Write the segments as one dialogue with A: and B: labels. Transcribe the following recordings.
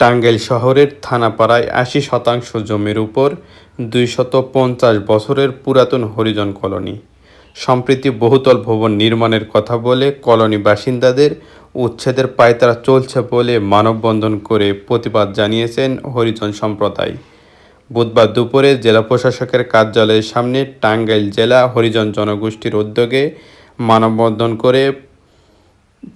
A: টাঙ্গাইল শহরের থানাপাড়ায় আশি শতাংশ জমির উপর দুইশত পঞ্চাশ বছরের পুরাতন হরিজন কলোনি। সম্প্রতি বহুতল ভবন নির্মাণের কথা বলে কলোনি বাসিন্দাদের উচ্ছেদের পায়তারা চলছে বলে মানববন্ধন করে প্রতিবাদ জানিয়েছেন হরিজন সম্প্রদায়। বুধবার দুপুরে জেলা প্রশাসকের কার্যালয়ের সামনে টাঙ্গাইল জেলা হরিজন জনগোষ্ঠীর উদ্যোগে মানববন্ধন করে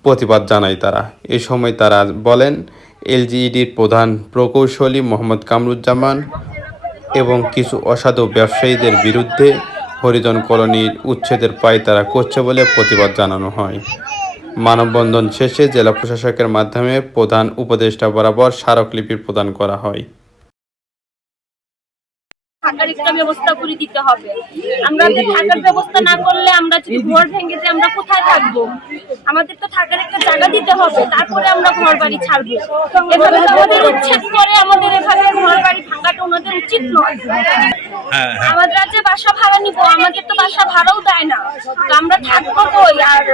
A: প্রতিবাদ জানায় তারা। এ সময় তারা বলেন এলজিইডির প্রধান প্রকৌশলী মোহাম্মদ কামরুজ্জামান এবং কিছু অসাধু ব্যবসায়ীদের বিরুদ্ধে হরিজন কলোনির উচ্ছেদের পায়তারা করছে বলে প্রতিবাদ জানানো হয়। মানববন্ধন শেষে জেলা প্রশাসকের মাধ্যমে প্রধান উপদেষ্টা বরাবর স্মারকলিপি প্রদান করা হয়।
B: থাকার একটা ব্যবস্থা করে দিতে হবে। আমরা থাকার ব্যবস্থা না করলে আমরা যদি ঘর ভেঙে যাই আমরা কোথায় থাকব? আমাদের তো থাকার একটা জায়গা দিতে হবে, তারপরে আমরা ঘর বাড়ি ছাড়বো। এভাবে আমাদের উচ্ছেদ করে আমাদের এভাবে ঘর বাড়ি ভাঙাটা ওনাদের উচিত নয় আমাদের যে বাসা ভাড়া নিব আমাদের তো বাসা ভাড়াও দেয় না। তো আমরা থাকব কই? আর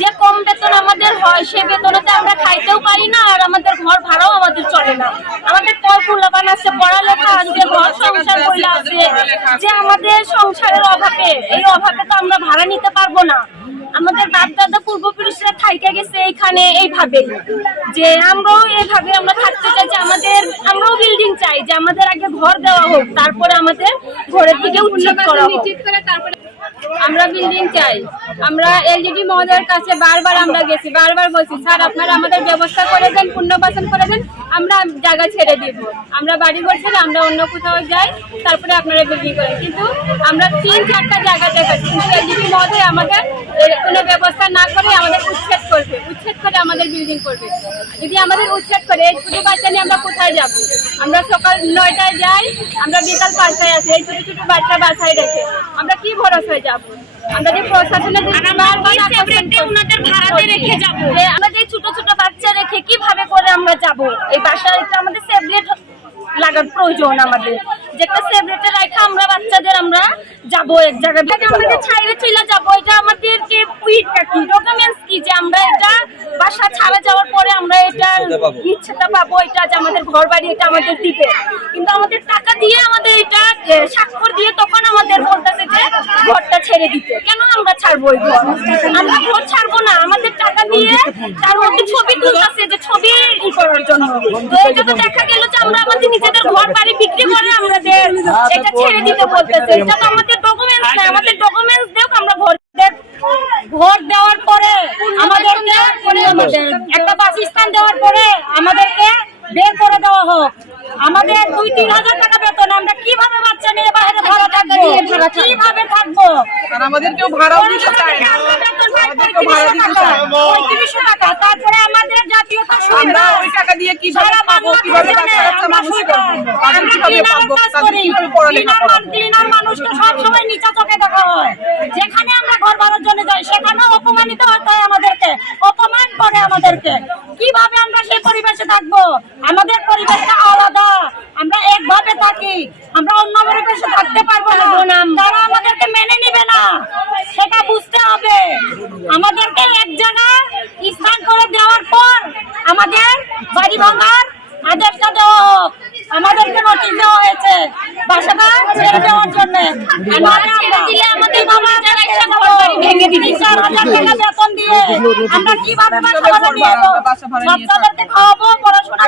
B: যে কম বেতন আমাদের হয় সে বেতনেতে আমরা খাইতেও পারি না আর আমাদের ঘর ভাড়াও আমাদের চলে না। আমাদের কয় ফুলাবান আছে পড়ালেখা আছে ঘর সংসার কইলা আছে। যে আমাদের সংসারের অভাবে এই অভাবে তো আমরা ভাড়া নিতে পারব না। আমাদের বাপ দাদা পূর্বপুরুষরা থাইকে গেছে এখানে এইভাবে যে আমরাও এইভাবে আমরা থাকতে চাই, যে আমাদের, আমরাও বিল্ডিং চাই, যে আমাদের আগে ঘর দেওয়া হোক, তারপরে আমাদের ঘরের দিকে উচ্ছেদ করা হোক। আমরা বিল্ডিং চাই। আমরা এলজিডি মহোদয়ের কাছে বারবার আমরা গেছি, বারবার বলছি, স্যার, আপনারা আমাদের ব্যবস্থা করে দেন, পুনর্বাসন করে দেন, আমরা জায়গা ছেড়ে দিব। আমরা বাড়ি ঘর ছেড়ে আমরা অন্য কোথাও যাই, তারপরে আপনারা বিল্ডিং করেন। কিন্তু আমরা তিন চারটা জায়গা দেখাচ্ছি, কিন্তু এলজিডি মহোদয় আমাদের কোনো ব্যবস্থা না করে আমাদের করবে উচ্ছেদ করে আমাদের বিল্ডিং করবে। যদি আমাদের উচ্ছেদ করে এই ছোটো বাচ্চা নিয়ে আমরা কোথায় যাব? আমরা সকাল নয়টায় যাই আমরা বিকাল পাঁচটায় আসি এই ছোটো ছোটো বাচ্চা বাসায় রেখে। আমরা কি ভরসায় যাব? আমরা যে প্রশাসনের আমরা যে ছোট ছোট বাচ্চা রেখে কীভাবে করে আমরা যাব? এই বাসায় আমাদের সেপারেট লাগার প্রয়োজন আমাদের। যে একটা সেপারেটে রেখে আমরা বাচ্চাদের আমরা যাব এক জায়গায় থেকে ছাইরে চলে যাব এটা আমাদের কি কি ডকুমেন্টস কি যে আমরা এটা বাসা ছাড়া যাওয়ার পরে আমরা এটা ইচ্ছেটা পাবো। এটা যে আমাদের ঘর বাড়ি এটা আমাদের দিবে কিন্তু আমাদের টাকা দিয়ে আমাদের এটা স্বাক্ষর দিয়ে তখন আমাদের বলতেছে যে ঘরটা ছেড়ে দিতে। কেন আমরা ছাড়বো এই ঘর? আমরা ঘর ছাড়বো না আমাদের টাকা দিয়ে তার মধ্যে ছবি তুলতেছে যে ছবি ই করার জন্য। তো এটা তো দেখা গেল যে আমরা আমাদের নিজেদের ঘর বাড়ি বিক্রি করে আমাদের এটা ছেড়ে দিতে বলতেছে। এটা তো আমাদের ডকুমেন্টস না আমাদের ডকুমেন্টস দেও আমরা ঘর ভোট দেওয়ার পরে আমাদেরকে একটা বাসস্থান দেওয়ার পরে আমাদেরকে বের করে দেওয়া হোক। আমাদের দুই তিন হাজার টাকা বেতন আমরা কীভাবে বাচ্চা নিয়ে বাইরে ভাড়া থাকব? কীভাবে থাকব?
C: আর আমাদের কেউ ভাড়াও দিতে চায় না। আমাদেরকে ভাড়া দিতে চায় না।
B: তারপরে আমাদের জাতীয়তা
C: আমরা ওই টাকা দিয়ে কীভাবে পাবো কীভাবে
B: আমরা
C: কীভাবে পাবো। কীভাবে পড়ালেখা করব
B: মান- মানুষকে চোখে দেখা যেখানে আমরা ঘর ভাড়ার জন্য যাই, সেখানেও অপমানিত হতে হয় আমাদেরকে। অপমান করে আমাদেরকে। কীভাবে আমরা সেই পরিবেশে থাকব? আমাদের পরিবেশটা আলাদা। আমরা একভাবে থাকি। আমরা অন্য পরিবেশে থাকতে পারব না। তারা আমাদেরকে মেনে নিবে না। সেটা বুঝতে হবে। আমাদেরকে এক স্থান করে দেওয়ার পর আমাদের বাড়ি ভাঙার আদেশটা দেওয়া হোক। আমাদেরকে নোটিশ দেওয়া হয়েছে। বাসাটা ছেড়ে দেওয়ার জন্য আমাদের বাবা ভেঙে দিবি চার হাজার টাকা বেতন দিয়ে আমরা কীভাবে? বাচ্চাদেরকে খাওয়াবো, পড়াশোনা